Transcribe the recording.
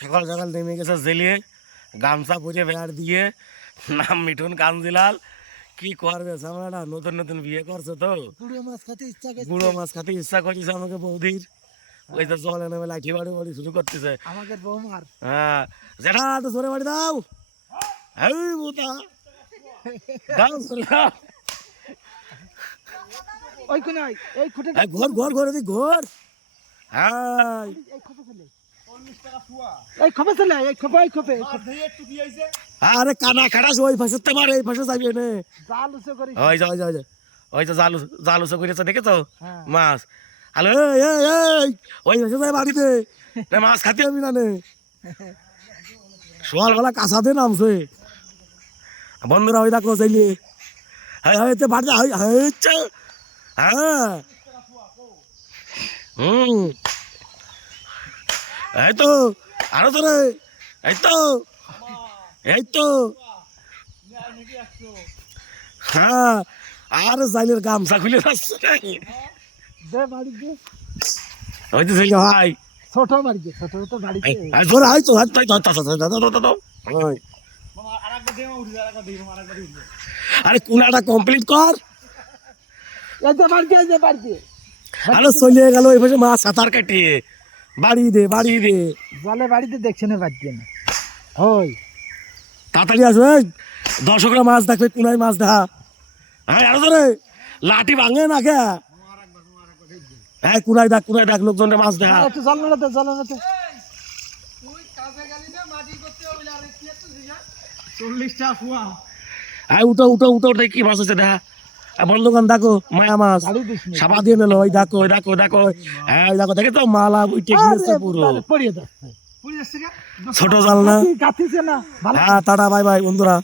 সকাল সকাল নেমে গেছে জেলে, গামছা পরে বেড় দিয়ে, নাম মিঠুন কাঞ্জিলাল। কি করবে ঝামেলাটা, নতুন নতুন বিয়ে করছে তো বুড়ো মাছ খাতে ইচ্ছা করছে আমাকে বৌদির। ওই তো জলে নেমে লাঠি বাড়ি বাড়ি শুরু করতেছে আমাদের বৌমার। হ্যাঁ যেটা তো জোরে বাড়ি দাও, এই বোতা দাও জোরে দাও। ওই কোন এই খুঁটে এই ঘর ঘর ঘর এদিক ঘর। হ্যাঁ এই খপে চলে এই খপে আরে কানা খাটাস ওই ফাঁসে মারে এই ফাঁসে যাবি এনে। জাল উসে করি। ওই যা ওই যা ওই তো জালু জালুসো করেছে দেখেছো হ্যাঁ। মাছ। হ্যালো ওই ফাঁসে যায় বাড়িতে না, মাছ খাতে আমি না নে। সকালবেলা কাঁচাতে নামছে বন্ধুরা, ওই দেখো চাইলে হ্যাঁ হ্যাঁ বাড়িতে হ্যাঁ হুম এই তো আরো তো রে, এই তো এই তো হ্যাঁ। আর জাইলের গামছা খুলে যাচ্ছে নাকি দে বাড়ি দে। ওই তো সেই ভাই ছোট বাড়ি দে, ছোট তো বাড়িতে। জোরে হয় তো হাত তাই আরে কোনাটা কমপ্লিট কর। এই যে বাড়ি দে, এই যে বাড়ি দে। আরে চলে গেল ওই পাশে মাছ সাঁতার কাটিয়ে। বাড়ি দে বাড়ি দে, জলে বাড়িতে দেখছে না বাড়ি না। ওই তাড়াতাড়ি আসবে, দর্শকরা মাছ দেখবে, কোনায় মাছ দেখা। হ্যাঁ আরো ধরে লাঠি ভাঙে না কে। হ্যাঁ কোনায় দেখ লোকজনের মাছ দেখা। একটু জল না দে, জল না দে। 40টা কুয়া। হ্যাঁ উঠো উঠো উঠো উঠে কি মাছ হচ্ছে দেখা। বন্ধুগণ দেখো মায়া মাছ গাড়ি দিস নি। সাবা দিয়ে নিল। ওই দেখো ওই দেখো দেখো, হ্যাঁ ওই দেখো দেখে তো মালা উঠে গিয়েছে পুরো। পড়িয়ে যাচ্ছে। পড়িয়ে যাচ্ছে কে? ছোট জাল না। গাতিছে না। ভালো। হ্যাঁ টাটা বাই বাই বন্ধুরা।